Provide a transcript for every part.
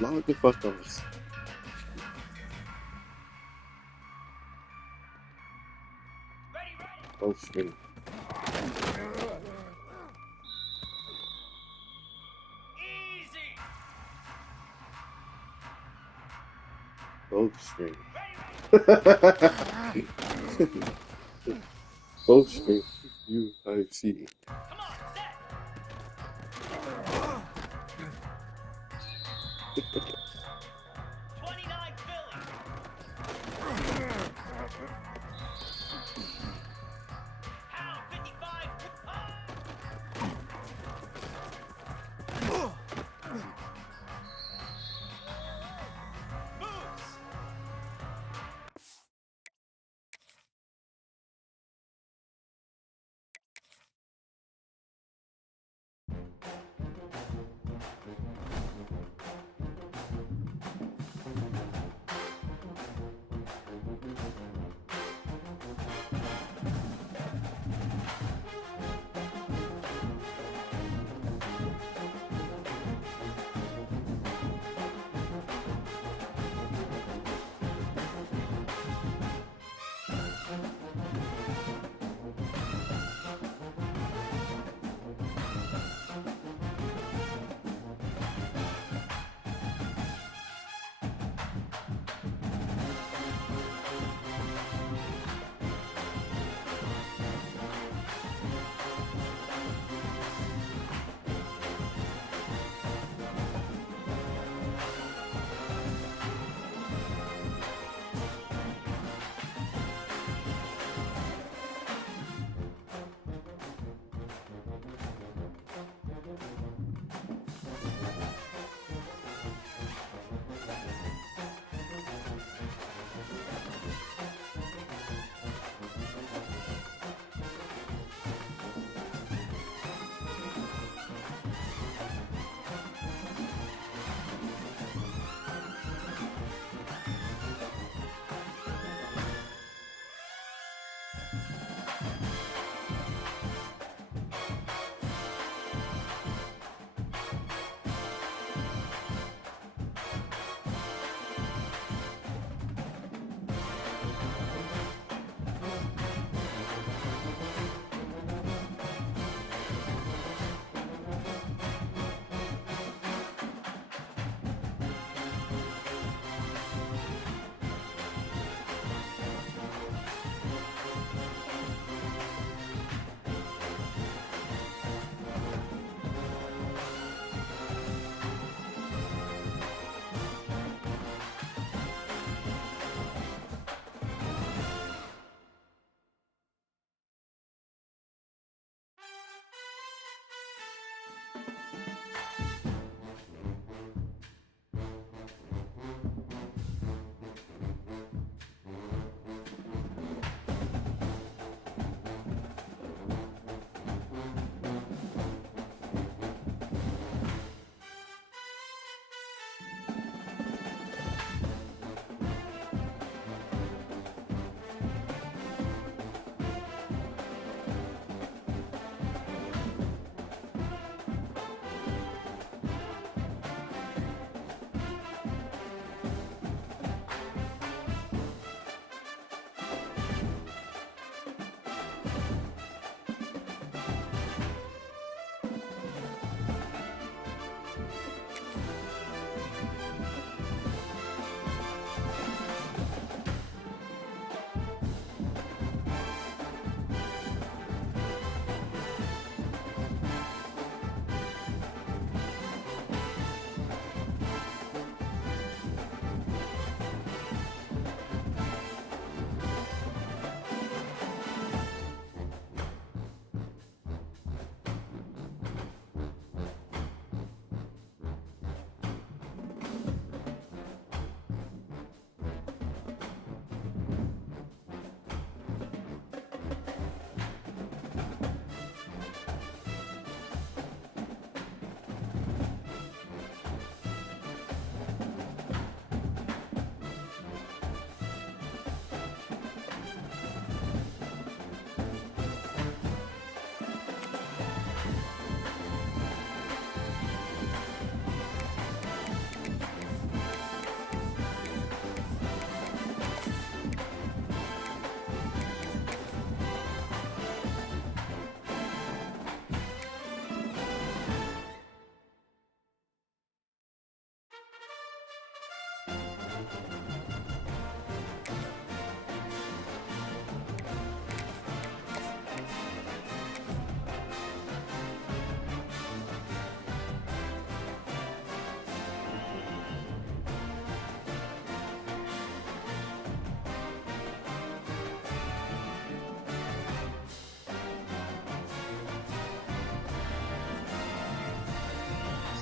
Log the fuck off. Oh shit. Both string. Both string. UFC.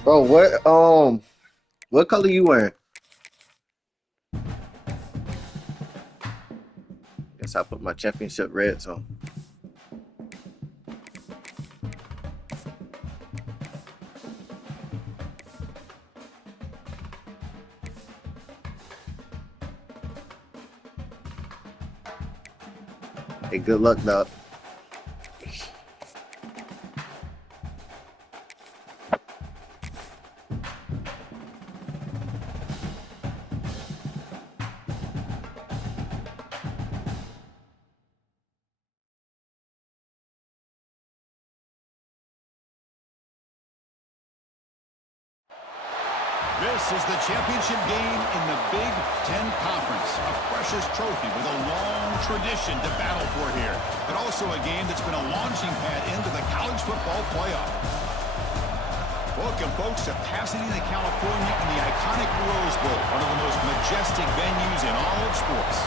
Bro, what color you wearing? Guess I put my championship reds on. Hey, good luck, dog. This is the championship game in the Big Ten Conference. A precious trophy with a long tradition to battle for here. But also a game that's been a launching pad into the college football playoff. Welcome, folks, to Pasadena, California in the iconic Rose Bowl, one of the most majestic venues in all of sports.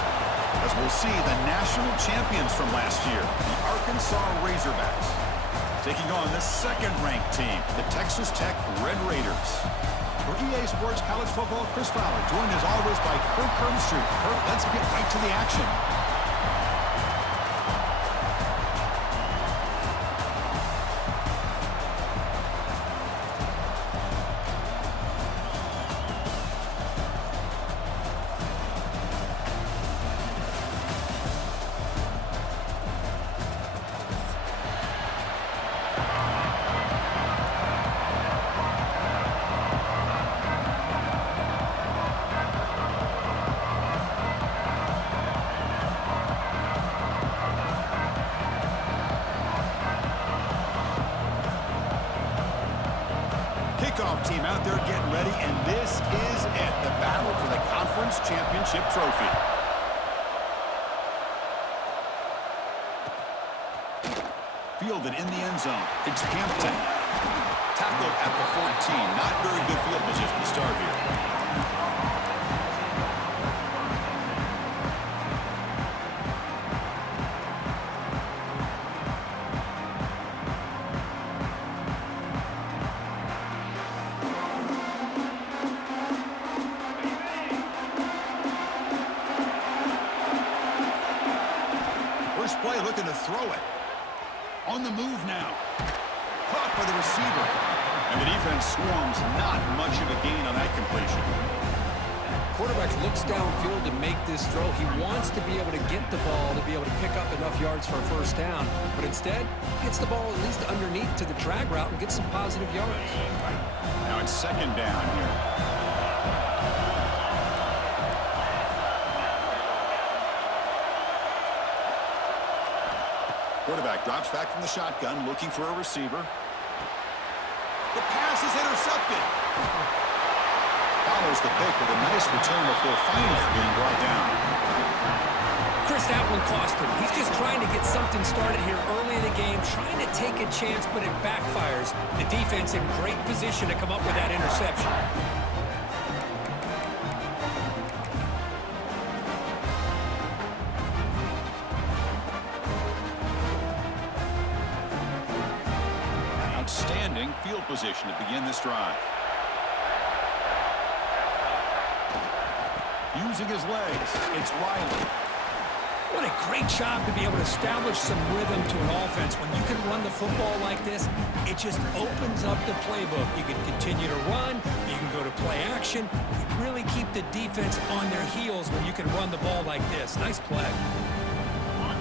As we'll see, the national champions from last year, the Arkansas Razorbacks, taking on the second-ranked team, the Texas Tech Red Raiders. For EA Sports College Football, Chris Fowler, joined as always by Kirk Herbstreit. Kirk, let's get right to the action. Kickoff team out there getting ready, and this is it, the battle for the conference championship trophy. Fielded in the end zone. It's Hampton. Tackled at the 14. Not very good field position to start here. First play looking to throw it. On the move now. Caught by the receiver. And the defense swarms. Not much of a gain on that completion. Quarterback looks downfield to make this throw. He wants to be able to get the ball to be able to pick up enough yards for a first down. But instead, he gets the ball at least underneath to the drag route and gets some positive yards. Now it's second down here. Quarterback drops back from the shotgun, looking for a receiver. The pass is intercepted. Follows the pick with a nice return before finally being brought down. Chris, that one cost him. He's just trying to get something started here early in the game, trying to take a chance, but it backfires. The defense in great position to come up with that interception. Outstanding field position to begin this drive. Using his legs, it's Riley. What a great job to be able to establish some rhythm to an offense. When you can run the football like this, it just opens up the playbook. You can continue to run, you can go to play action. You really keep the defense on their heels when you can run the ball like this. Nice play.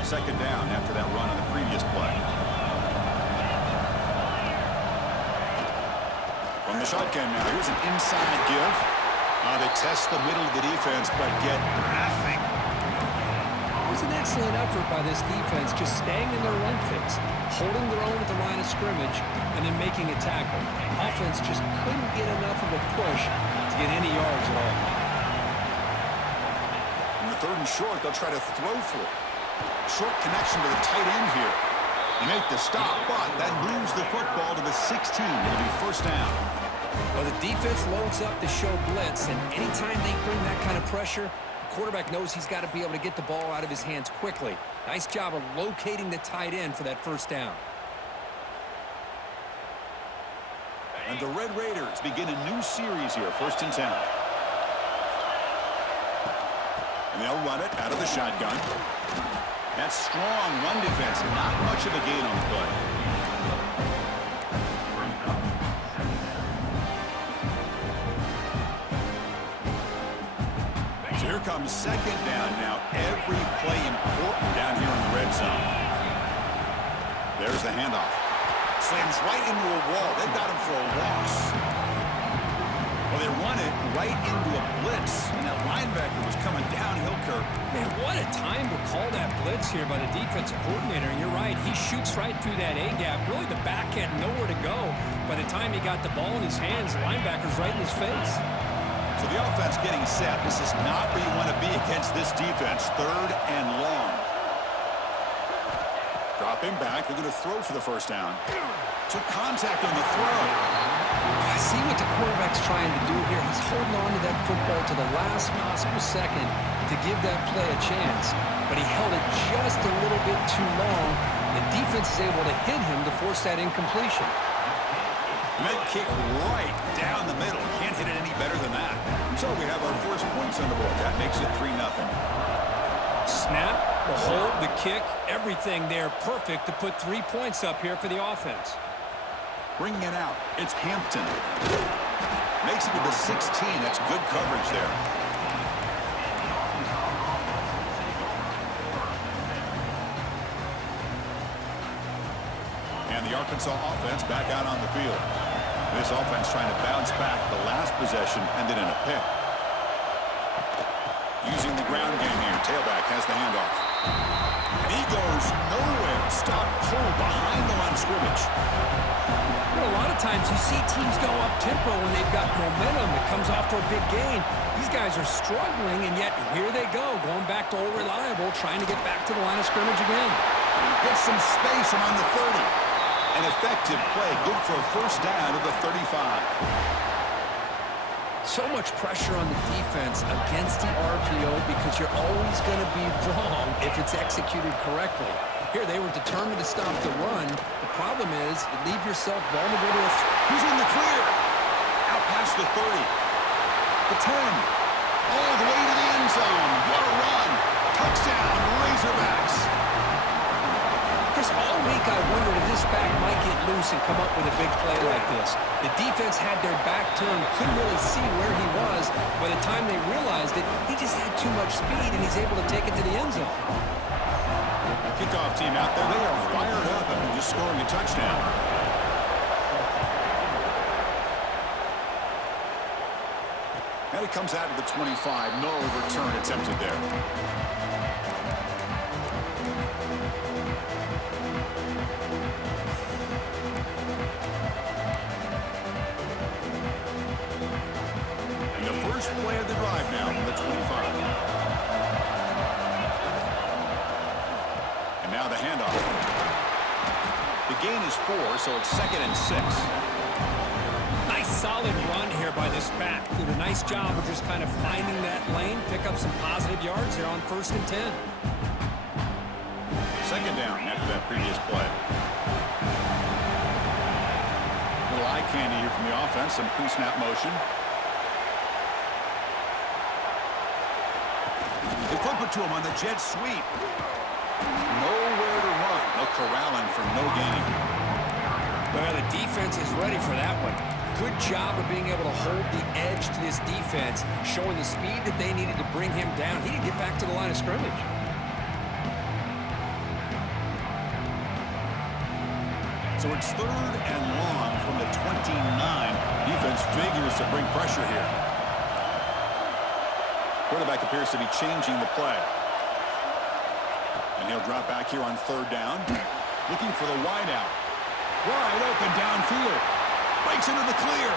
Second down after that run on the previous play. From the shotgun now, here's an inside give. They test the middle of the defense, but get nothing. It was an excellent effort by this defense, just staying in their run fix, holding their own at the line of scrimmage, and then making a tackle. Offense just couldn't get enough of a push to get any yards at all. In the third and short, they'll try to throw for it. Short connection to the tight end here. They make the stop, but that moves the football to the 16. It'll be first down. Well, the defense loads up to show blitz, and anytime they bring that kind of pressure, the quarterback knows he's got to be able to get the ball out of his hands quickly. Nice job of locating the tight end for that first down. And the Red Raiders begin a new series here, 1st and 10. And they'll run it out of the shotgun. That's strong run defense. Not much of a gain on the play. So here comes 2nd down now. Every play important down here in the red zone. There's the handoff. Slams right into a wall. They've got him for a loss. Well, they run it right into a blitz, and that linebacker was coming downhill, Kirk. Man, what a time to call that blitz here by the defensive coordinator. And you're right, he shoots right through that A-gap. Really, the back had nowhere to go. By the time he got the ball in his hands, the linebacker's right in his face. So the offense getting set. This is not where you want to be against this defense. 3rd and long. Dropping back. They're going to throw for the 1st down. Took contact on the throw. I see what the quarterback's trying to do here. He's holding on to that football to the last possible second to give that play a chance. But he held it just a little bit too long. The defense is able to hit him to force that incompletion. Mid kick right down the middle. Can't hit it any better than that. So we have our first points on the board. That makes it 3-0. Snap, the hold, the kick, everything there perfect to put 3 points up here for the offense. Bringing it out. It's Hampton. Makes it to the 16. That's good coverage there. And the Arkansas offense back out on the field. This offense trying to bounce back. The last possession ended in a pick. Using the ground game here. Tailback has the handoff. And he goes nowhere. Stop pull behind the line of scrimmage. Well, a lot of times you see teams go up-tempo when they've got momentum that comes after a big gain. These guys are struggling, and yet here they go, going back to old reliable, trying to get back to the line of scrimmage again. Gets some space around the 30. An effective play, good for a 1st down at the 35. So much pressure on the defense against the RPO because you're always going to be wrong if it's executed correctly. Here, they were determined to stop the run. The problem is you leave yourself vulnerable to a... He's in the clear. Out past the 30. The 10. All the way to the end zone. What a run. Touchdown, Razorbacks. Chris, all week I wondered if this back might get loose and come up with a big play like this. The defense had their back turned, couldn't really see where he was. By the time they realized it, he just had too much speed, and he's able to take it to the end zone. Kickoff team out there. They are fired up after just scoring a touchdown. Now he comes out to the 25. No return attempted there. And the first play of the drive now from the 25. Now the handoff. The gain is 4, so it's 2nd and 6. Nice solid run here by this back. Did a nice job of just kind of finding that lane, pick up some positive yards here on 1st and 10. 2nd down after that previous play. Little eye candy here from the offense, some pre-snap motion. They flip it to him on the jet sweep. Nowhere to run. No corralling for no gain. Well, the defense is ready for that one. Good job of being able to hold the edge to this defense, showing the speed that they needed to bring him down. He didn't get back to the line of scrimmage. So it's 3rd and long from the 29. Defense figures to bring pressure here. Quarterback appears to be changing the play. And he'll drop back here on 3rd down. Looking for the wide out. Wide open downfield. Breaks into the clear.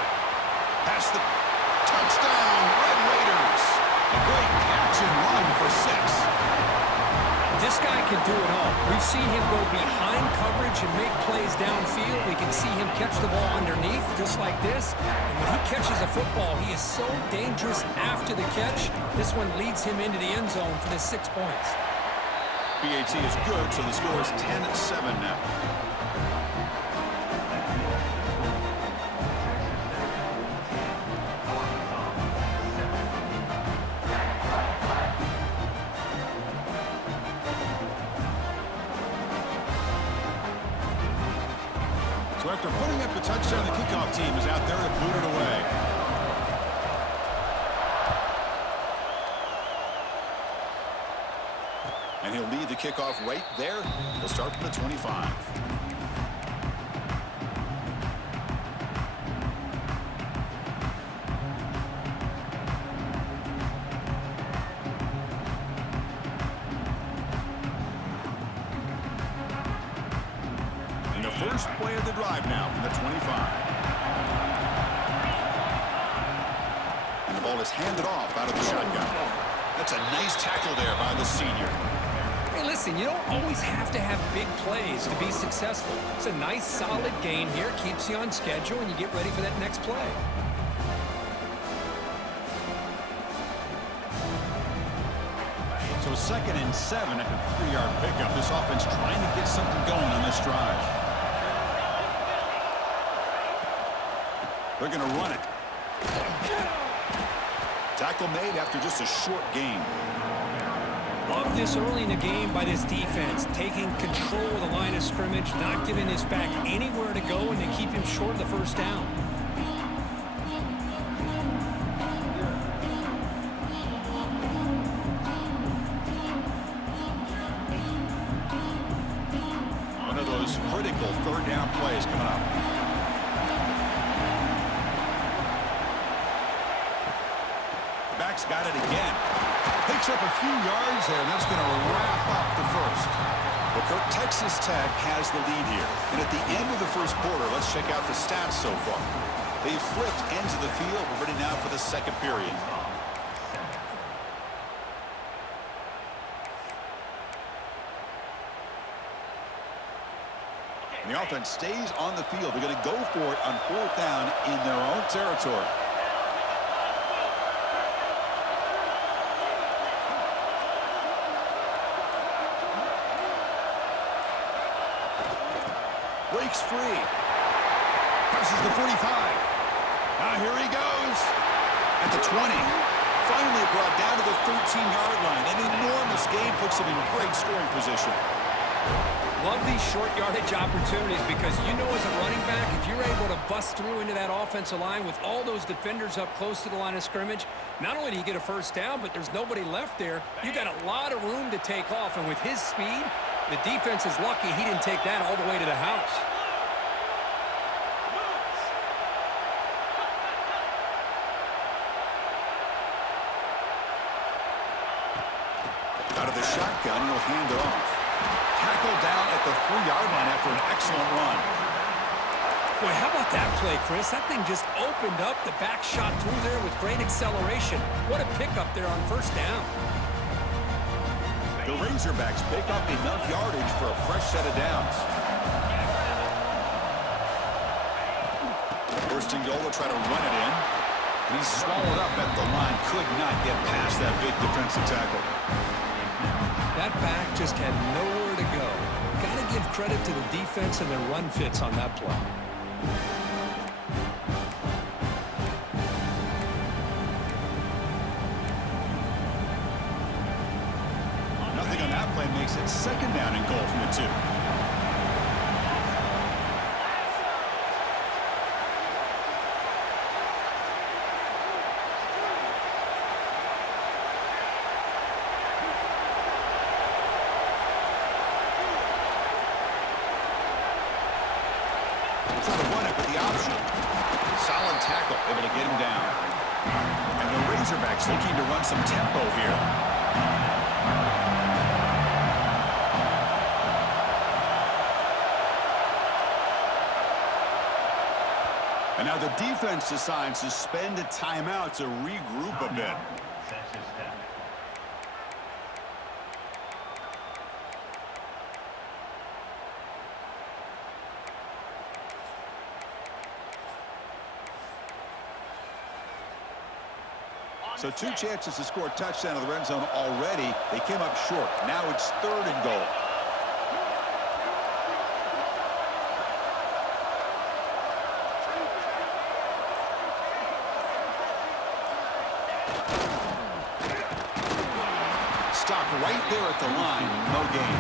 Past the touchdown, Red Raiders. A great catch and run for 6. This guy can do it all. We've seen him go behind coverage and make plays downfield. We can see him catch the ball underneath just like this. And when he catches a football, he is so dangerous after the catch. This one leads him into the end zone for the 6 points. PAT is good, so the score is 10-7 now. So after putting up a touchdown, the kickoff team is out there to boot it away. And he'll lead the kickoff right there. He'll start from the 25. And the first play of the drive now from the 25. And the ball is handed off out of the shotgun. That's a nice tackle there by the senior. Hey, listen, you don't always have to have big plays to be successful. It's a nice, solid game here. Keeps you on schedule, and you get ready for that next play. So 2nd and 7 at the 3-yard pickup. This offense trying to get something going on this drive. They're going to run it. Tackle made after just a short gain. Love this early in the game by this defense, taking control of the line of scrimmage, not giving this back anywhere to go, and to keep him short of the first down. One of those critical 3rd down plays coming up. The back's got it again. Picks up a few yards there, and that's going to wrap up the first. Well, Kirk, Texas Tech has the lead here. And at the end of the first quarter, let's check out the stats so far. They've flipped ends of the field. We're ready now for the second period. And the offense stays on the field. They're going to go for it on 4th down in their own territory. Breaks free. Crosses the 45. Now here he goes. At the 20. Finally brought down to the 13-yard line. An enormous gain puts him in great scoring position. Love these short yardage opportunities because you know as a running back, if you're able to bust through into that offensive line with all those defenders up close to the line of scrimmage, not only do you get a first down, but there's nobody left there. You got a lot of room to take off, and with his speed, the defense is lucky he didn't take that all the way to the house. Out of the shotgun, he'll hand it off. Tackled down at the 3-yard line after an excellent run. Boy, how about that play, Chris? That thing just opened up. The back shot through there with great acceleration. What a pickup there on first down. The Razorbacks pick up enough yardage for a fresh set of downs. First and goal, will try to run it in. And he's swallowed up at the line. Could not get past that big defensive tackle. That back just had nowhere to go. Got to give credit to the defense and their run fits on that play. Nothing on that play makes it 2nd down and goal from the 2. Try to run it with the option. Solid tackle, able to get him down. And the Razorbacks looking to run some tempo here. And now the defense decides to spend a timeout to regroup a bit. So 2 chances to score a touchdown in the red zone already. They came up short. Now it's 3rd and goal. Stop right there at the line. No gain.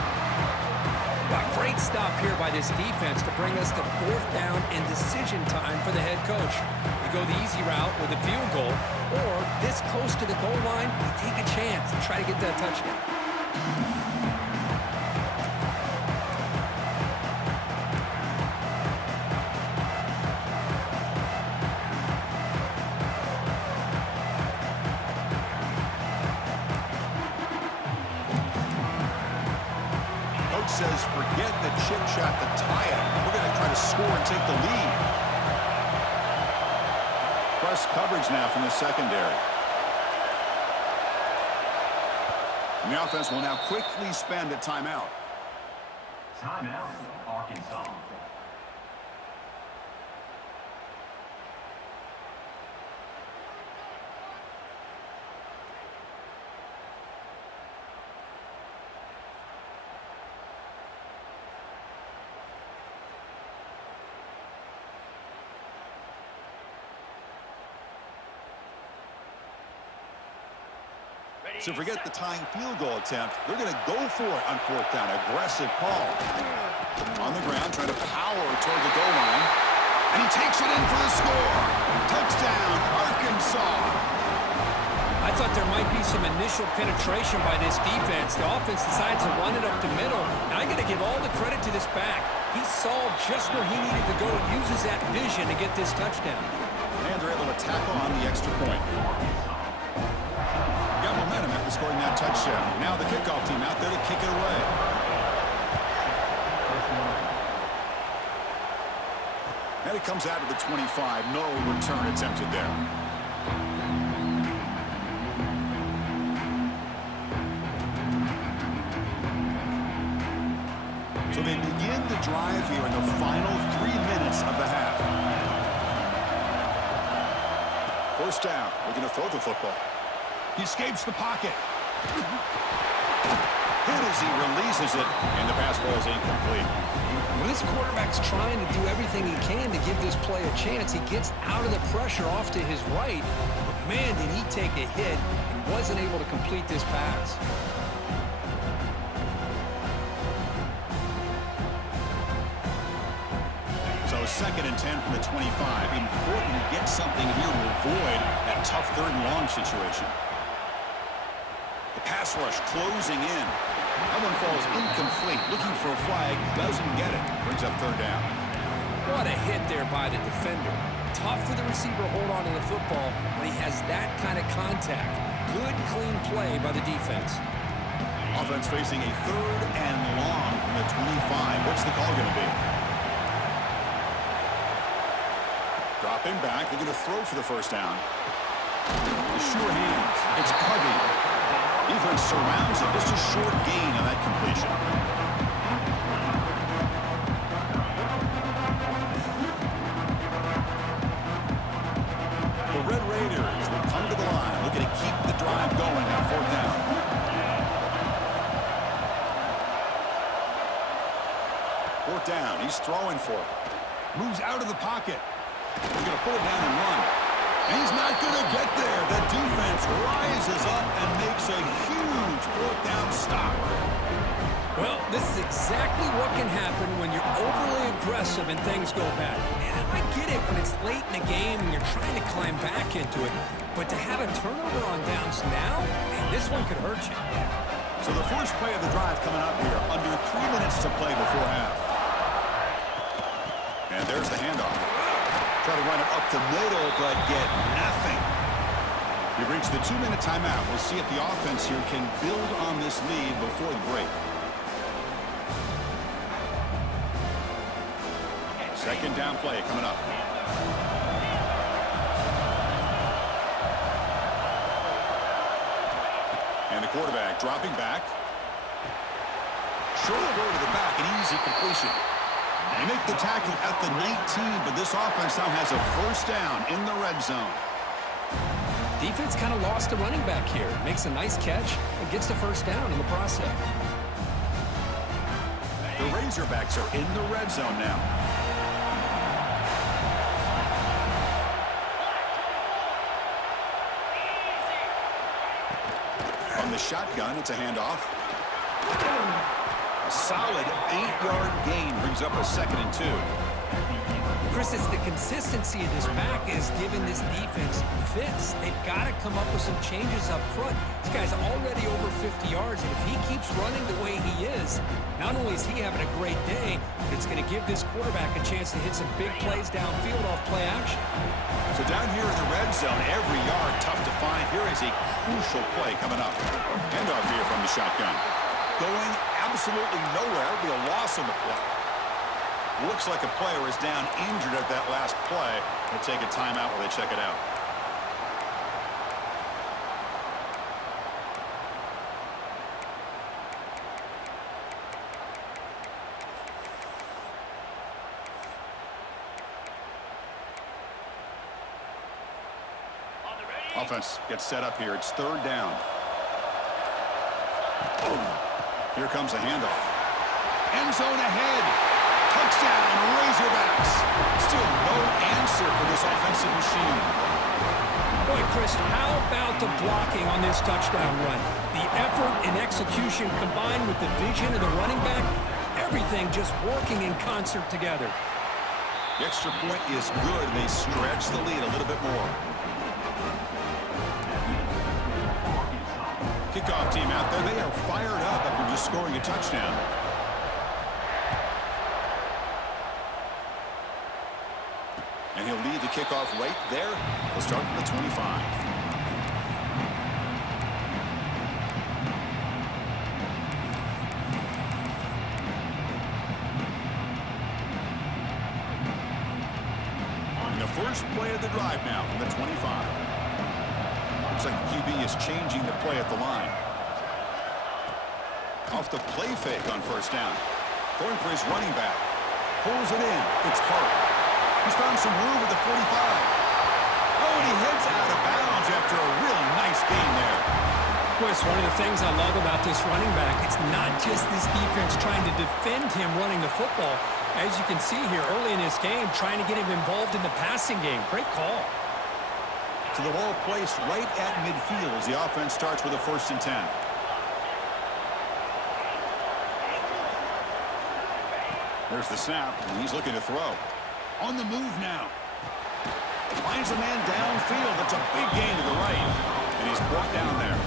A great stop here by this defense to bring us to 4th down and decision time for the head coach. You go the easy route with a field goal, or this close to the goal line, you take a chance and try to get that touchdown. Says forget the chip shot to tie it. We're going to try to score and take the lead. Press coverage now from the secondary. And the offense will now quickly spend a timeout. Timeout, Arkansas. So forget the tying field goal attempt. They're going to go for it on 4th down. Aggressive call. On the ground, trying to power toward the goal line. And he takes it in for the score. Touchdown, Arkansas. I thought there might be some initial penetration by this defense. The offense decides to run it up the middle. And I got to give all the credit to this back. He saw just where he needed to go and uses that vision to get this touchdown. And they're able to tackle on the extra point. Got momentum after scoring that touchdown. Now the kickoff team out there to kick it away. And it comes out of the 25. No return attempted there. So they begin the drive here in the final 3 minutes of the half. 1st down. We're going to throw the football. He escapes the pocket. Hit as he releases it, and the pass ball is incomplete. When this quarterback's trying to do everything he can to give this play a chance, he gets out of the pressure off to his right. But man, did he take a hit and wasn't able to complete this pass. So 2nd and 10 from the 25. Important to get something here to avoid that tough 3rd and long situation. The pass rush closing in. That one falls incomplete. Looking for a flag. Doesn't get it. Brings up 3rd down. What a hit there by the defender. Tough for the receiver to hold on to the football when he has that kind of contact. Good, clean play by the defense. Offense facing a 3rd and long from the 25. What's the call going to be? Dropping back. They're going to throw for the 1st down. The sure hands. It's Covey. Defense surrounds it. Just a short gain on that completion. The Red Raiders will come to the line, looking to keep the drive going on 4th down. Fourth down. He's throwing for it. Moves out of the pocket. They're going to pull it down and run. And he's not going to get there. The defense rises up and makes a huge 4th down stop. Well, this is exactly what can happen when you're overly aggressive and things go bad. And I get it when it's late in the game and you're trying to climb back into it. But to have a turnover on downs now, man, this one could hurt you. So the first play of the drive coming up here. Under 3 minutes to play before half. And there's the handoff. Try to run it up the middle, but get nothing. We've reached the 2-minute timeout. We'll see if the offense here can build on this lead before the break. 2nd down play coming up. And the quarterback dropping back. Short go to the back, an easy completion. They make the tackle at the 19, but this offense now has a 1st down in the red zone. Defense kind of lost a running back here. Makes a nice catch and gets the 1st down in the process. The Razorbacks are in the red zone now. From the shotgun, it's a handoff. solid 8-yard gain brings up a 2nd and 2. Chris, it's the consistency of this back is giving this defense fits. They've got to come up with some changes up front. This guy's already over 50 yards, and if he keeps running the way he is, not only is he having a great day, but it's going to give this quarterback a chance to hit some big plays downfield off play action. So down here in the red zone, every yard tough to find. Here is a crucial play coming up. Handoff here from the shotgun. Going absolutely nowhere. It'll be a loss on the play. Looks like a player is down injured at that last play. They'll take a timeout while they check it out. Offense gets set up here. It's 3rd down. Here comes a handoff. End zone ahead. Touchdown, Razorbacks. Still no answer for this offensive machine. Boy, Chris, how about the blocking on this touchdown run? The effort and execution combined with the vision of the running back, everything just working in concert together. The extra point is good. They stretch the lead a little bit more. Kickoff team out there. They are fired up after just scoring a touchdown. And he'll lead the kickoff right there. We'll start from the 25. And the first play of the drive now from the 25. Looks like the QB is changing the play at the line. Off the play fake on 1st down. Going for his running back. Pulls it in. It's Park. He's found some room with the 45. Oh, and he heads out of bounds after a real nice gain there. Boy, it's one of the things I love about this running back. It's not just this defense trying to defend him running the football. As you can see here early in this game, trying to get him involved in the passing game. Great call. So the ball placed right at midfield as the offense starts with a 1st and 10. There's the snap, and he's looking to throw. On the move now. Finds a man downfield. That's a big gain to the right. And he's brought down there.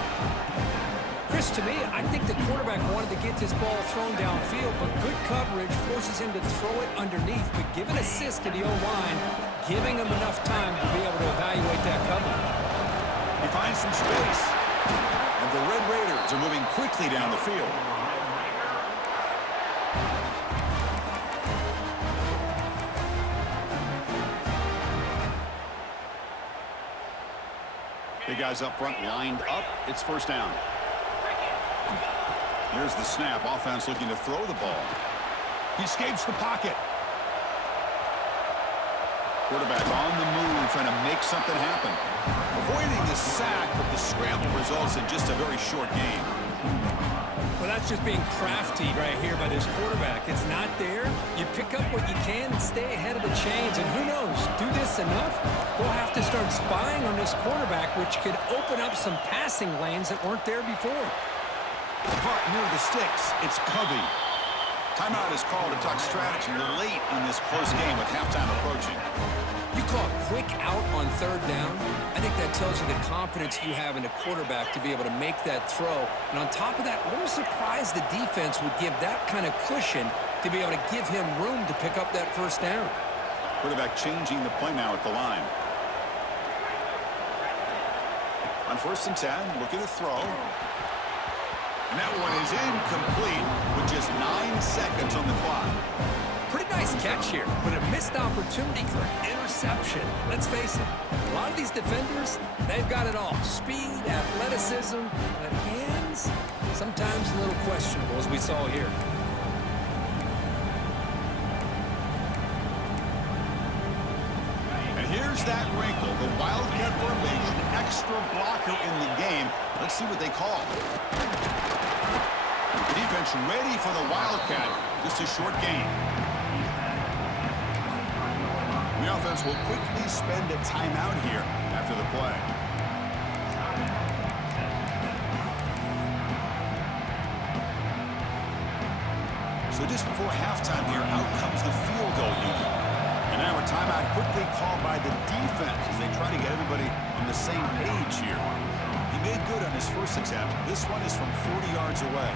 Chris, to me, I think the quarterback wanted to get this ball thrown downfield, but good coverage forces him to throw it underneath. But give an assist to the O-line, giving him enough time to be able to evaluate that coverage. He finds some space. And the Red Raiders are moving quickly down the field. Big guys up front lined up. It's 1st down. Here's the snap. Offense looking to throw the ball. He escapes the pocket. Quarterback on the move, trying to make something happen. Avoiding the sack, but the scramble results in just a very short gain. Well, that's just being crafty right here by this quarterback. It's not there. You pick up what you can and stay ahead of the chains. And who knows, do this enough, we'll have to start spying on this quarterback, which could open up some passing lanes that weren't there before. Caught near the sticks. It's Covey. Timeout is called to talk strategy late in this close game with halftime approaching. You call a quick out on 3rd down. I think that tells you the confidence you have in a quarterback to be able to make that throw. And on top of that, a little surprised the defense would give that kind of cushion to be able to give him room to pick up that 1st down. Quarterback changing the play now at the line. On 1st and 10, looking to throw. And that one is incomplete with just 9 seconds on the clock. Pretty nice catch here, but a missed opportunity for an interception. Let's face it, a lot of these defenders, they've got it all. Speed, athleticism, but hands, sometimes a little questionable, as we saw here. And here's that wrinkle, the Wildcat formation, extra blocker in the game. Let's see what they call. Defense ready for the Wildcat. Just a short game. The offense will quickly spend a timeout here after the play. So just before halftime here, out comes the field goal unit. And now a timeout quickly called by the defense as they try to get everybody on the same page here. He made good on his first attempt. This one is from 40 yards away.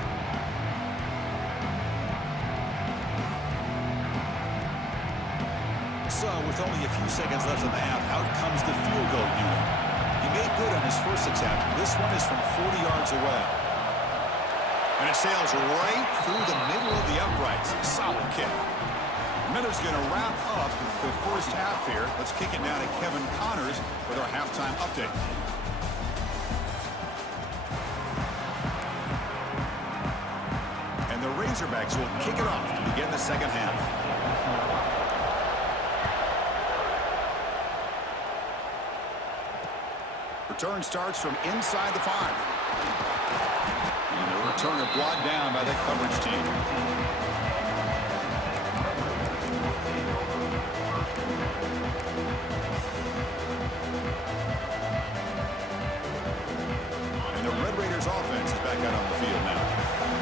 So with only a few seconds left in the half, out comes the field goal unit. He made good on his first attempt. This one is from 40 yards away. And it sails right through the middle of the uprights. Solid kick. Miller's going to wrap up the first half here. Let's kick it now to Kevin Connors with our halftime update. And the Razorbacks will kick it off to begin the second half. Return starts from inside the 5. And the returner brought down by the coverage team. And the Red Raiders offense is back out on the field now.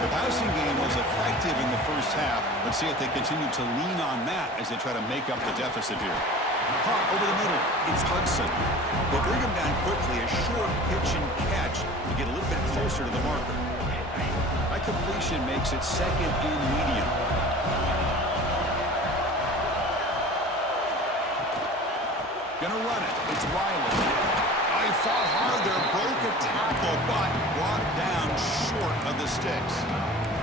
The passing game was effective in the first half. Let's see if they continue to lean on that as they try to make up the deficit here. Hart over the middle. It's Hudson. They'll bring him down quickly. A short pitch and catch to get a little bit closer to the marker. By completion makes it second and medium. Gonna run it. It's Riley. He fought hard there, broke a tackle, but brought down short of the sticks.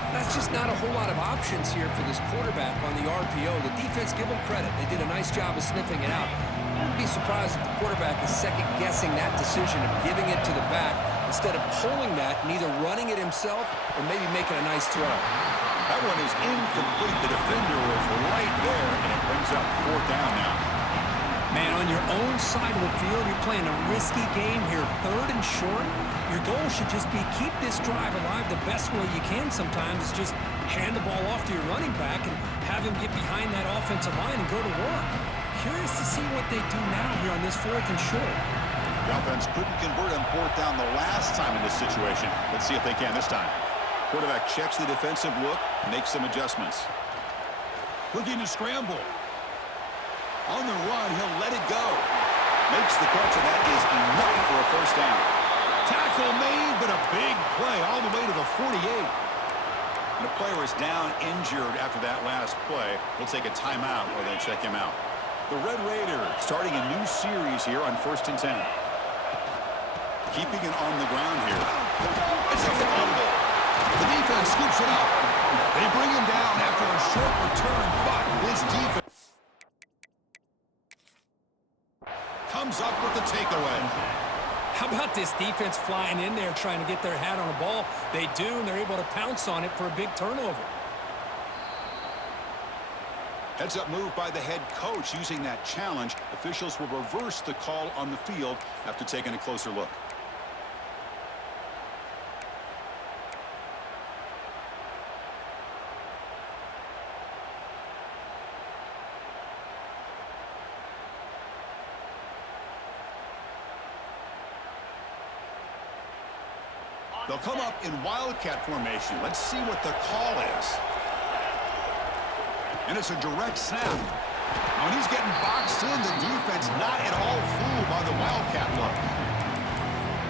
That's just not a whole lot of options here for this quarterback on the RPO. The defense, give them credit. They did a nice job of sniffing it out. I wouldn't be surprised if the quarterback is second-guessing that decision of giving it to the back instead of pulling that and either running it himself or maybe making a nice throw. That one is incomplete. The defender was right there, and it brings up fourth down now. Man, on your own side of the field, you're playing a risky game here, third and short. Your goal should just be keep this drive alive the best way you can sometimes. Is just hand the ball off to your running back and have him get behind that offensive line and go to work. Curious to see what they do now here on this fourth and short. The offense couldn't convert on fourth down the last time in this situation. Let's see if they can this time. Quarterback checks the defensive look, makes some adjustments. Looking to scramble. On the run, he'll let it go. Makes the catch, and that is enough for a first down. Tackle made, but a big play all the way to the 48. And the player is down injured after that last play. We'll take a timeout while they check him out. The Red Raiders starting a new series here on 1st and 10. Keeping it on the ground here. It's a fumble. The defense scoops it up. They bring him down after a short return, but this defense comes up with the takeaway. How about this defense flying in there trying to get their hat on a ball? They do, and they're able to pounce on it for a big turnover. Heads-up move by the head coach using that challenge. Officials will reverse the call on the field after taking a closer look. They'll come up in Wildcat formation. Let's see what the call is. And it's a direct snap. When he's getting boxed in, the defense not at all fooled by the Wildcat look.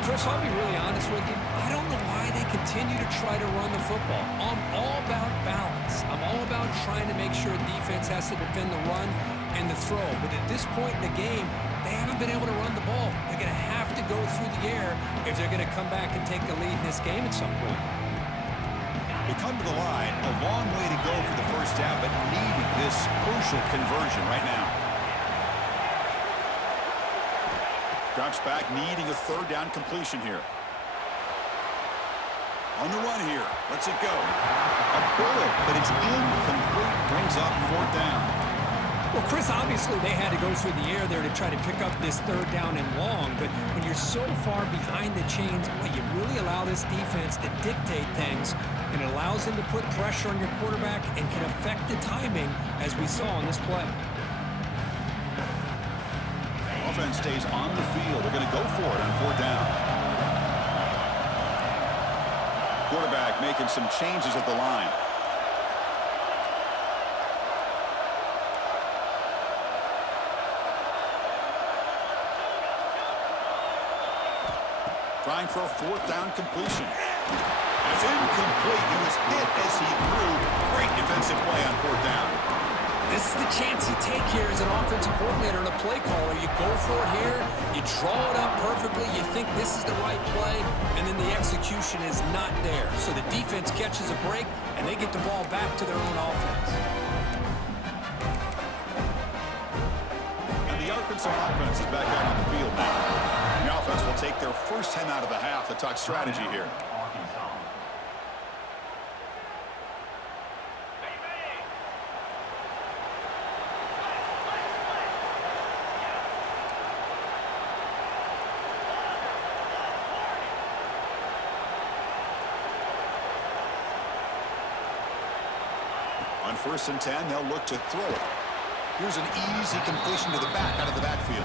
Chris, I'll be really honest with you. I don't know why they continue to try to run the football. I'm all about balance. I'm all about trying to make sure defense has to defend the run and the throw. But at this point in the game, they haven't been able to run the ball. They're going to have to go through the air if they're going to come back and take the lead in this game at some point. They come to the line, a long way to go for the first down, but needing this crucial conversion right now. Drops back, needing a third down completion here. On the run here, lets it go. A bullet, but it's incomplete, brings up fourth down. Well, Chris, obviously they had to go through the air there to try to pick up this third down and long, but when you're so far behind the chains, boy, you really allow this defense to dictate things, and it allows them to put pressure on your quarterback and can affect the timing, as we saw on this play. Offense stays on the field. They're going to go for it on fourth down. Quarterback making some changes at the line. Trying for a fourth down completion. That's incomplete. He was hit as he threw. Great defensive play on fourth down. This is the chance you take here as an offensive coordinator and a play caller. You go for it here, you draw it up perfectly, you think this is the right play, and then the execution is not there. So the defense catches a break, and they get the ball back to their own offense. And the Arkansas offense is back out on the field now. The offense will take their first 10 out of the half to talk strategy here. Arkansas. On 1st and 10, they'll look to throw it. Here's an easy completion to the back out of the backfield.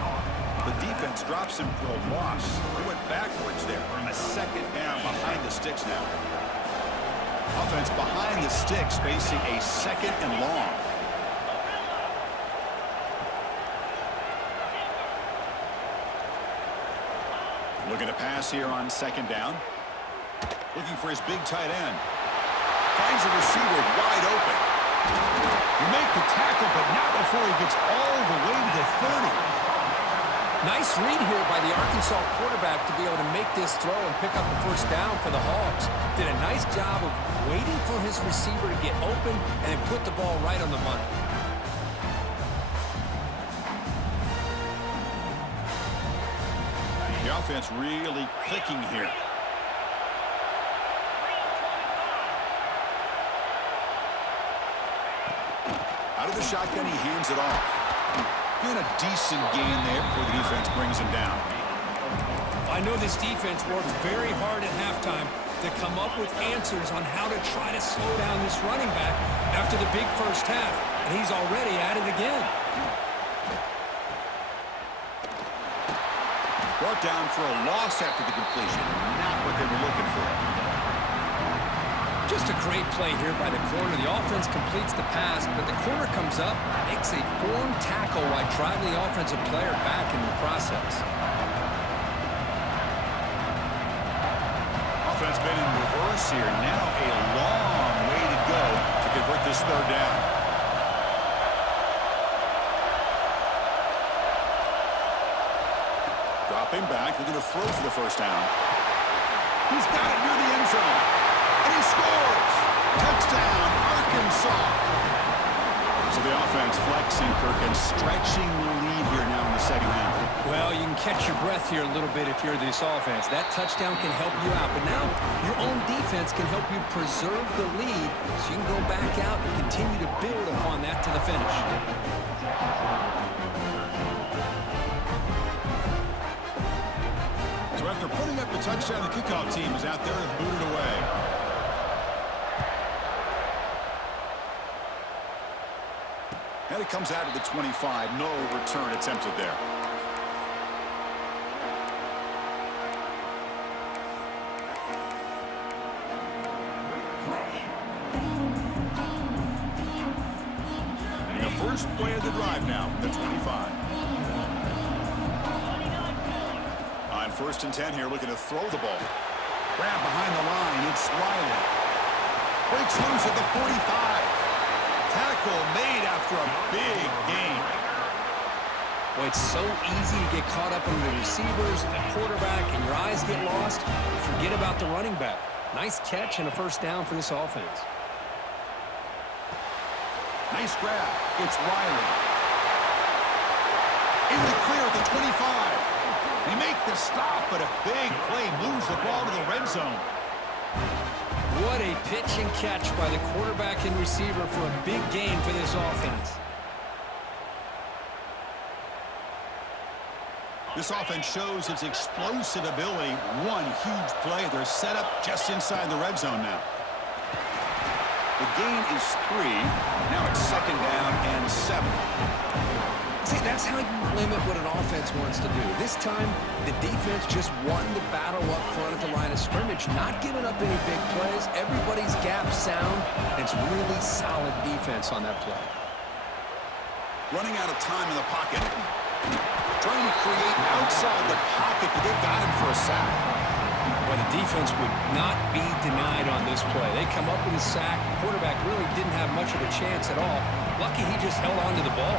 The defense drops him for a loss. They went backwards there. A second down behind the sticks now. Offense behind the sticks facing a second and long. Looking to pass here on 2nd down. Looking for his big tight end. Finds a receiver wide open. You make the tackle, but not before he gets all the way to the 30. Nice read here by the Arkansas quarterback to be able to make this throw and pick up the first down for the Hogs. Did a nice job of waiting for his receiver to get open and then put the ball right on the money. The offense really clicking here. Out of the shotgun, he hands it off. And a decent gain there before the defense brings him down. I know this defense worked very hard at halftime to come up with answers on how to try to slow down this running back after the big first half, and he's already at it again. Brought down for a loss after the completion. Not what they were looking for. Just a great play here by the corner. The offense completes the pass, but the corner comes up, makes a form tackle while driving the offensive player back in the process. Offense been in reverse here. Now a long way to go to convert this 3rd down. Dropping back, looking to throw for the first down. He's got it near the end zone. And he scores! Touchdown, Arkansas! So the offense flexing, Kirk, and stretching the lead here now in the 2nd half. Well, you can catch your breath here a little bit if you're this offense. That touchdown can help you out, but now your own defense can help you preserve the lead so you can go back out and continue to build upon that to the finish. So after putting up the touchdown, the kickoff team is out there and booted away. And it comes out of the 25. No return attempted there. And the first play of the drive now from the 25. On 1st and 10 here, looking to throw the ball. Grab behind the line. It's Riley. Breaks loose at the 45. Tackle made after a big gain. Boy, it's so easy to get caught up in the receivers and the quarterback, and your eyes get lost. Forget about the running back. Nice catch and a first down for this offense. Nice grab. It's Riley. In the clear at the 25. They make the stop, but a big play moves the ball to the red zone. What a pitch and catch by the quarterback and receiver for a big gain for this offense. This offense shows its explosive ability. One huge play. They're set up just inside the red zone now. The gain is 3. Now it's 2nd down and 7. See, that's how you limit what an offense wants to do. This time, the defense just won the battle up front at the line of scrimmage, not giving up any big plays. Everybody's gap sound. It's really solid defense on that play. Running out of time in the pocket. Trying to create outside the pocket, but they've got him for a sack. Well, the defense would not be denied on this play. They come up with a sack. The quarterback really didn't have much of a chance at all. Lucky he just held on to the ball.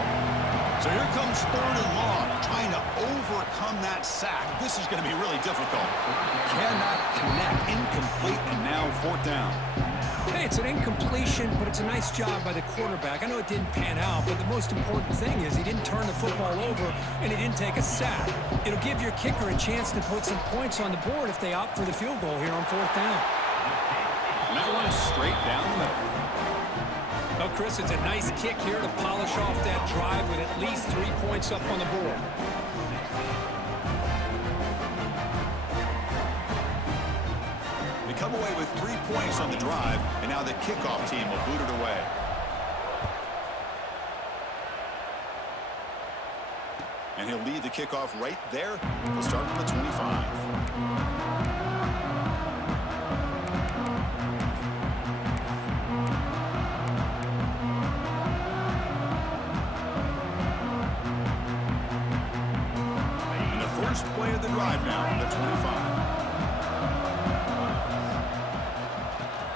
So here comes 3rd and long, trying to overcome that sack. This is going to be really difficult. Cannot connect, incomplete, and now 4th down. Hey, it's an incompletion, but it's a nice job by the quarterback. I know it didn't pan out, but the most important thing is he didn't turn the football over and he didn't take a sack. It'll give your kicker a chance to put some points on the board if they opt for the field goal here on 4th down. And that one straight down the middle. Well, Chris, it's a nice kick here to polish off that drive with at least 3 points up on the board. They come away with 3 points on the drive, and now the kickoff team will boot it away. And he'll lead the kickoff right there. He'll start from the 25. First play of the drive now from the 25.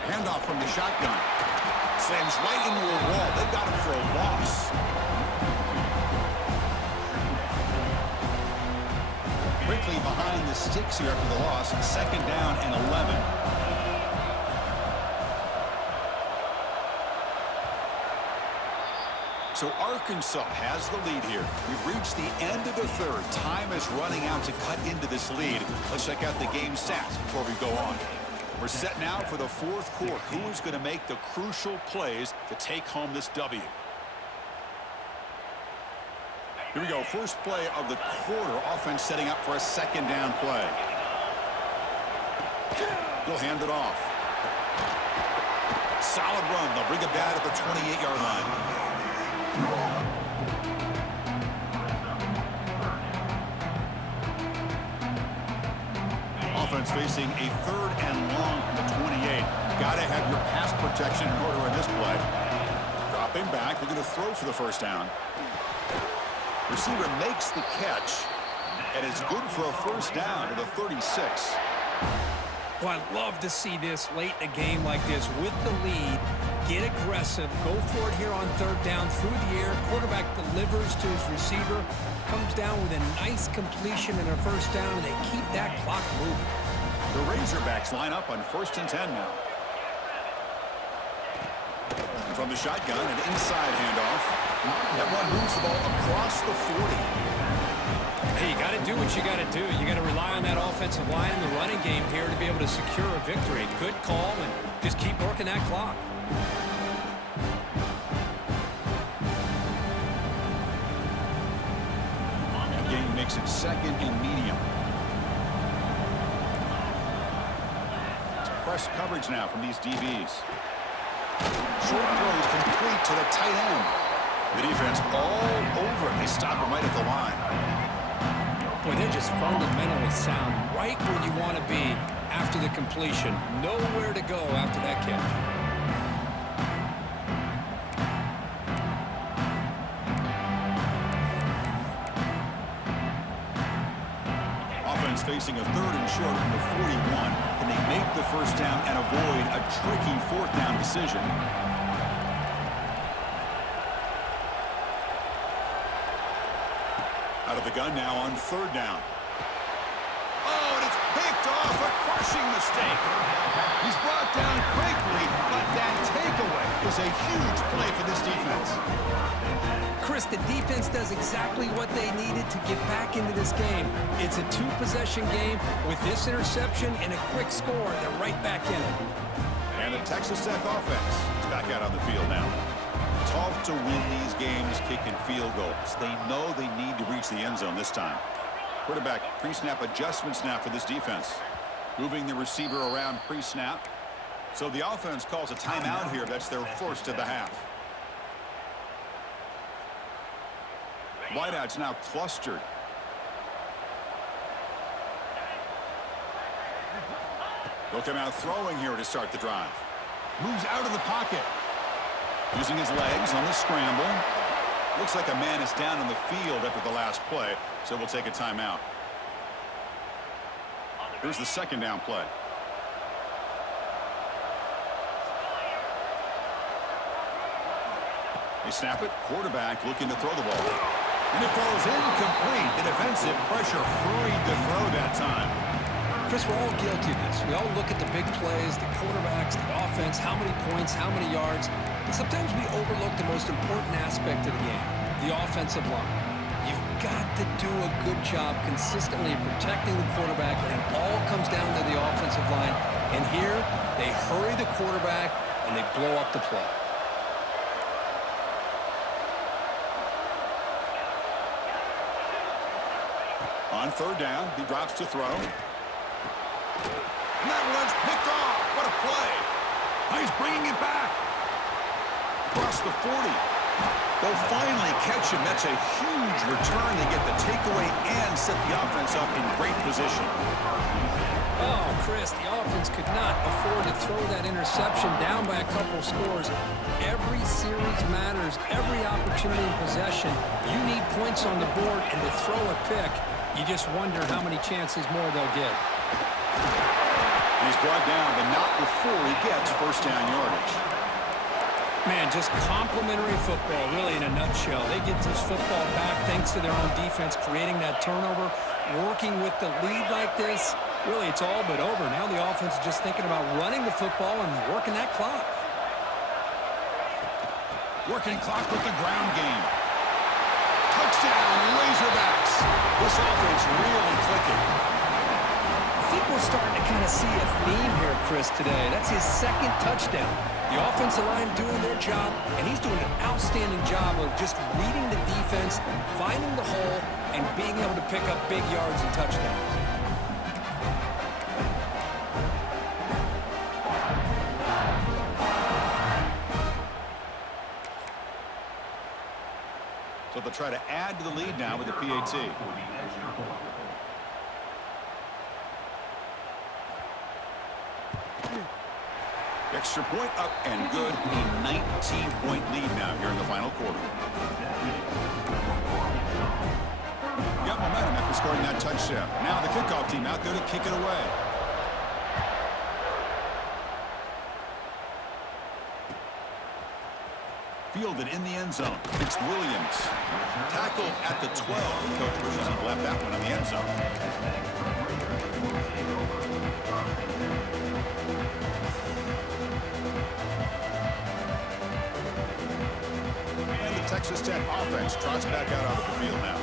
Handoff from the shotgun. Slams right into a wall. They got him for a loss. Quickly behind the sticks here after the loss. 2nd down and 11. So Arkansas has the lead here. We've reached the end of the 3rd. Time is running out to cut into this lead. Let's check out the game stats before we go on. We're set now for the 4th quarter. Who is going to make the crucial plays to take home this W? Here we go. First play of the quarter. Offense setting up for a 2nd down play. He'll hand it off. Solid run. They'll bring it back at the 28-yard line. Offense facing a 3rd and long from the 28. Got to have your pass protection in order in this play. Dropping back, looking to throw for the 1st down. Receiver makes the catch, and it's good for a 1st down to the 36. Well, I'd love to see this late in a game like this with the lead. Get aggressive. Go for it here on 3rd down through the air. Quarterback delivers to his receiver. Comes down with a nice completion and a 1st down, and they keep that clock moving. The Razorbacks line up on 1st and 10 now. From the shotgun, an inside handoff. That one moves the ball across the 40. Hey, you got to do what you got to do. You got to rely on that offensive line in the running game here to be able to secure a victory. Good call, and just keep working that clock. And game makes it 2nd and medium. It's press coverage now from these DBs. Short throw complete to the tight end. The defense all over it. They stop him right at the line. Boy, they're just fundamentally sound, right where you want to be after the completion. Nowhere to go after that catch. Offense facing a 3rd and short from the 41. Can they make the 1st down and avoid a tricky 4th down decision? Out of the gun now on 3rd down. Oh, and it's picked off. A crushing mistake. He's brought down quickly, but that takeaway is a huge play for this defense. Chris, the defense does exactly what they needed to get back into this game. It's a 2-possession game. With this interception and a quick score, they're right back in it. And the Texas Tech offense is back out on the field now. Tough to win these games kicking field goals. They know they need to reach the end zone this time. Quarterback pre-snap adjustments now for this defense. Moving the receiver around pre-snap. So the offense calls a timeout here. That's their first of the half. Wideouts now clustered. They'll come out throwing here to start the drive. Moves out of the pocket. Using his legs on the scramble. Looks like a man is down on the field after the last play, so we'll take a timeout. Here's the second down play. They snap it. Quarterback looking to throw the ball. And it falls incomplete. The defensive pressure hurried the throw that time. Chris, we're all guilty of this. We all look at the big plays, the quarterbacks, the offense, how many points, how many yards. And sometimes we overlook the most important aspect of the game, the offensive line. You've got to do a good job consistently protecting the quarterback, and it all comes down to the offensive line. And here, they hurry the quarterback, and they blow up the play. On third down, he drops to throw. And that one's picked off. What a play. He's bringing it back. Across the 40. They'll finally catch him. That's a huge return. They get the takeaway and set the offense up in great position. Oh, Chris, the offense could not afford to throw that interception down by a couple scores. Every series matters. Every opportunity in possession. You need points on the board, and to throw a pick, you just wonder how many chances more they'll get. And he's brought down, but not before he gets first down yardage. Man, just complimentary football, really, in a nutshell. They get this football back thanks to their own defense, creating that turnover, working with the lead like this. Really, it's all but over. Now the offense is just thinking about running the football and working that clock. Working clock with the ground game. Touchdown, Razorbacks. This offense really clicking. I think we're starting to kind of see a theme here, Chris, today. That's his second touchdown. The offensive line doing their job, and he's doing an outstanding job of just reading the defense, finding the hole, and being able to pick up big yards and touchdowns. So they'll try to add to the lead now with the PAT. Extra point up and good. A 19-point lead now here in the final quarter. Got momentum after scoring that touchdown. Now the kickoff team out there to kick it away. Fielded in the end zone. It's Williams. Tackled at the 12. The coach wishes he left that one in the end zone. And the Texas Tech offense trots back out onto the field now.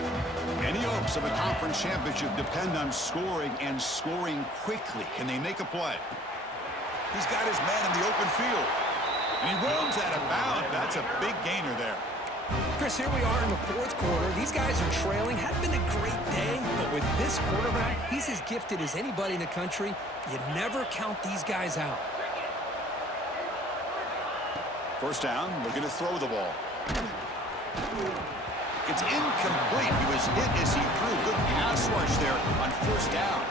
Any hopes of a conference championship depend on scoring and scoring quickly. Can they make a play? He's got his man in the open field. And he runs out of bounds. That's a big gainer there. Chris, here we are in the fourth quarter. These guys are trailing. Hadn't been a great day, but with this quarterback, he's as gifted as anybody in the country. You never count these guys out. First down, looking to throw the ball. It's incomplete. He was hit as he threw. Good pass rush there on first down.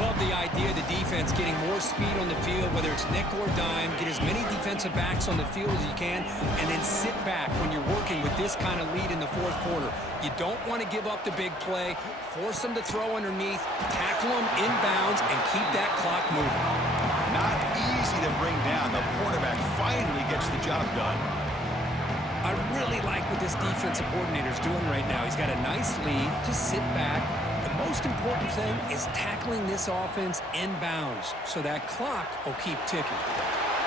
Love the idea of the defense getting more speed on the field, whether it's nickel or dime, get as many defensive backs on the field as you can, and then sit back when you're working with this kind of lead in the fourth quarter. You don't want to give up the big play, force them to throw underneath, tackle them inbounds, and keep that clock moving. Not easy to bring down. The quarterback finally gets the job done. I really like what this defensive coordinator is doing right now. He's got a nice lead to sit back. The most important thing is tackling this offense inbounds so that clock will keep ticking.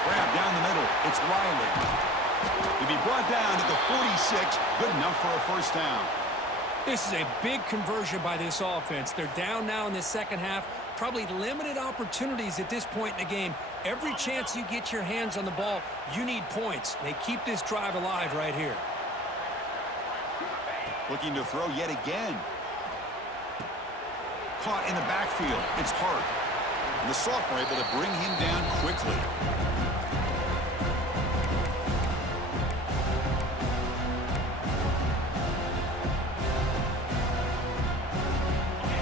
Grab down the middle. It's Riley. He'll be brought down to the 46. Good enough for a first down. This is a big conversion by this offense. They're down now in the second half. Probably limited opportunities at this point in the game. Every chance you get your hands on the ball, you need points. They keep this drive alive right here. Looking to throw yet again. Caught in the backfield. It's Hart. And the sophomore able to bring him down quickly.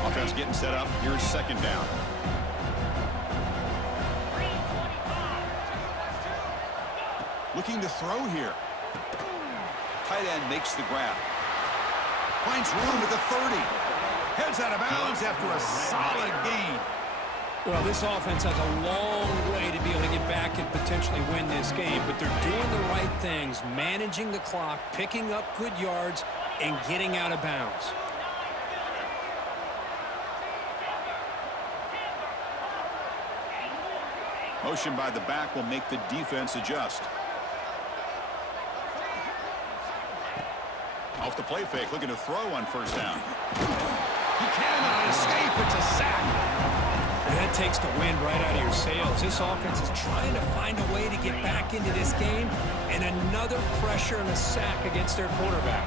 Offense getting set up. Here's second down. Looking to throw here. Tight end makes the grab. Finds room at the 30. Heads out of bounds after a solid gain. Well, this offense has a long way to be able to get back and potentially win this game, but they're doing the right things, managing the clock, picking up good yards, and getting out of bounds. Motion by the back will make the defense adjust. Off the play fake, looking to throw on first down. He cannot escape. It's a sack. And that takes the wind right out of your sails. This offense is trying to find a way to get back into this game, and another pressure and a sack against their quarterback.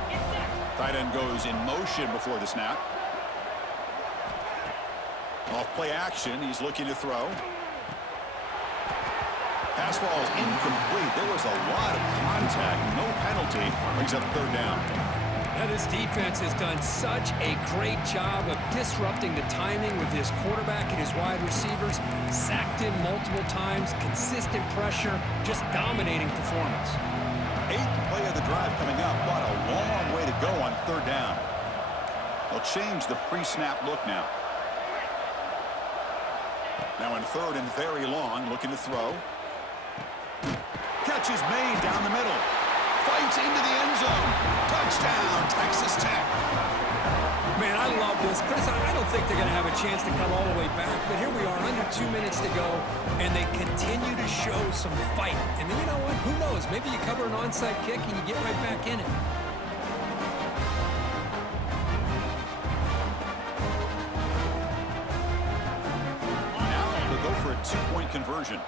Tight end goes in motion before the snap. Off play action, he's looking to throw. Pass ball is incomplete. There was a lot of contact. No penalty. Brings up third down. Now this defense has done such a great job of disrupting the timing with his quarterback and his wide receivers. Sacked him multiple times. Consistent pressure. Just dominating performance. 8th play of the drive coming up. But a long way to go on third down. They'll change the pre-snap look now. Now in third and very long. Looking to throw. Catch is made down the middle. Fights into the end zone. Touchdown, Texas Tech. Man, I love this. Chris, I don't think they're going to have a chance to come all the way back, but here we are, under 2 minutes to go, and they continue to show some fight. And then, you know what? Who knows? Maybe you cover an onside kick and you get right back in it. Now they'll go for a 2-point conversion.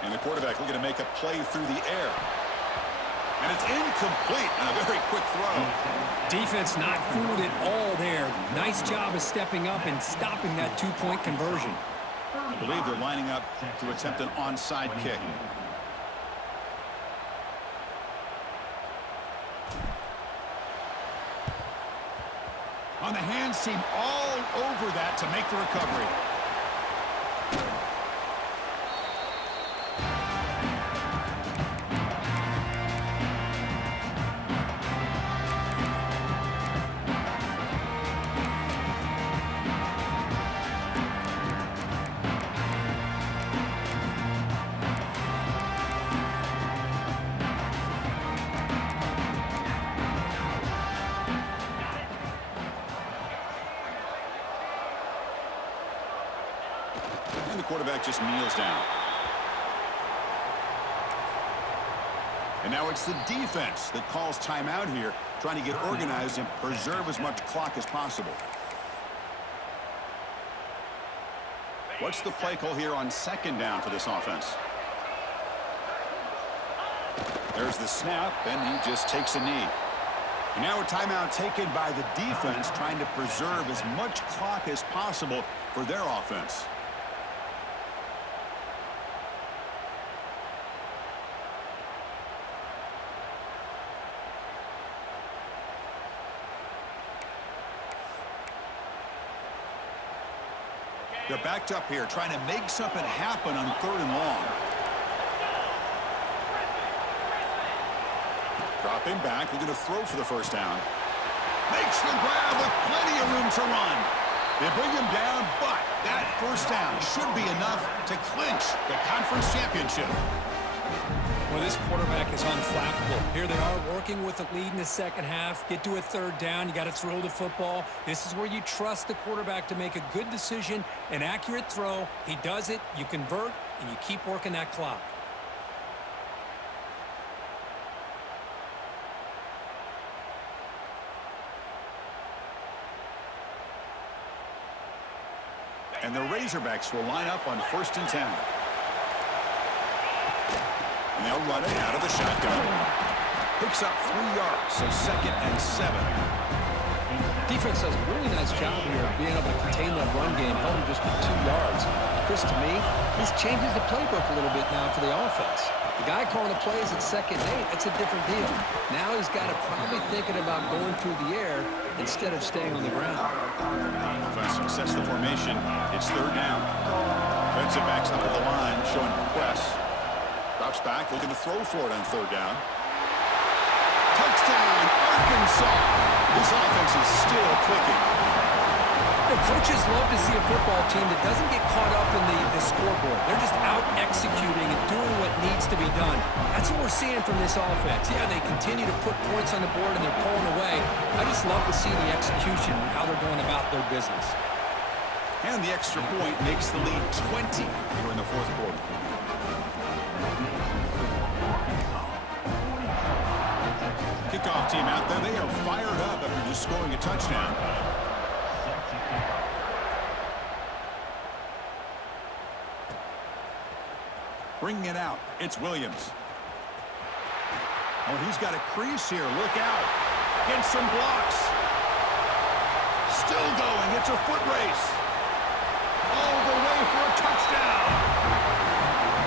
And the quarterback looking to make a play through the air. And it's incomplete and a very quick throw. Defense not fooled at all there. Nice job of stepping up and stopping that 2-point conversion. I believe they're lining up to attempt an onside kick. On the hands team all over that to make the recovery. And the quarterback just kneels down. And now it's the defense that calls timeout here, trying to get organized and preserve as much clock as possible. What's the play call here on second down for this offense? There's the snap, and he just takes a knee. And now a timeout taken by the defense, trying to preserve as much clock as possible for their offense. They're backed up here, trying to make something happen on third and long. Dropping back, looking to throw for the first down. Makes the grab with plenty of room to run. They bring him down, but that first down should be enough to clinch the conference championship. Well, this quarterback is unflappable. Here they are working with a lead in the second half. Get to a third down. You got to throw the football. This is where you trust the quarterback to make a good decision, an accurate throw. He does it, you convert, and you keep working that clock. And the Razorbacks will line up on 1st and 10. And they'll run it out of the shotgun. Picks up 3 yards, so 2nd and 7. Defense does a really nice job here of being able to contain that run game, held him just to 2 yards. Chris, to me, this changes the playbook a little bit now for the offense. The guy calling the plays at 2nd and 8, that's a different deal. Now he's got to probably thinking about going through the air instead of staying on the ground. Offense assess the formation. It's third down. Defensive backs up at the line, showing press. Drops back, looking to throw for it on third down. Touchdown, Arkansas! This offense is still clicking. Coaches love to see a football team that doesn't get caught up in the scoreboard. They're just out executing and doing what needs to be done. That's what we're seeing from this offense. Yeah, they continue to put points on the board and they're pulling away. I just love to see the execution and how they're going about their business. And the extra point makes the lead 20 here in the fourth quarter. Kickoff team out there. They are fired up after just scoring a touchdown. Bringing it out. It's Williams. Oh, he's got a crease here. Look out. Gets some blocks. Still going. It's a foot race. All the way for a touchdown.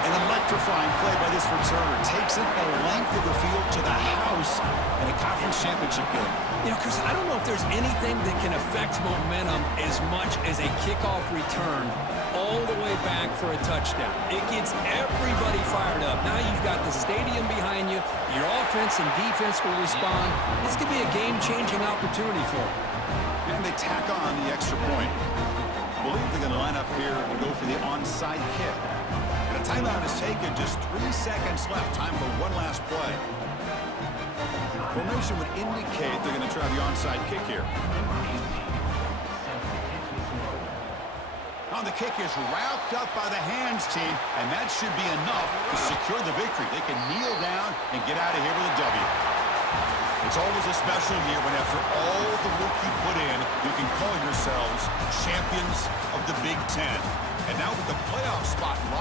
An electrifying play by this returner. Takes it the length of the field to the house in a conference championship game. You know, Chris, I don't know if there's anything that can affect momentum as much as a kickoff return all the way back for a touchdown. It gets everybody fired up. Now you've got the stadium behind you. Your offense and defense will respond. This could be a game-changing opportunity for them. And they tack on the extra point. I believe they're going to line up here and go for the onside kick. And a timeout is taken. Just 3 seconds left. Time for one last play. Formation would indicate they're going to try the onside kick here. On the kick is wrapped up by the hands team, and that should be enough to secure the victory. They can kneel down and get out of here with a W. It's always a special year when after all the work you put in, you can call yourselves champions of the Big Ten. And now with the playoff spot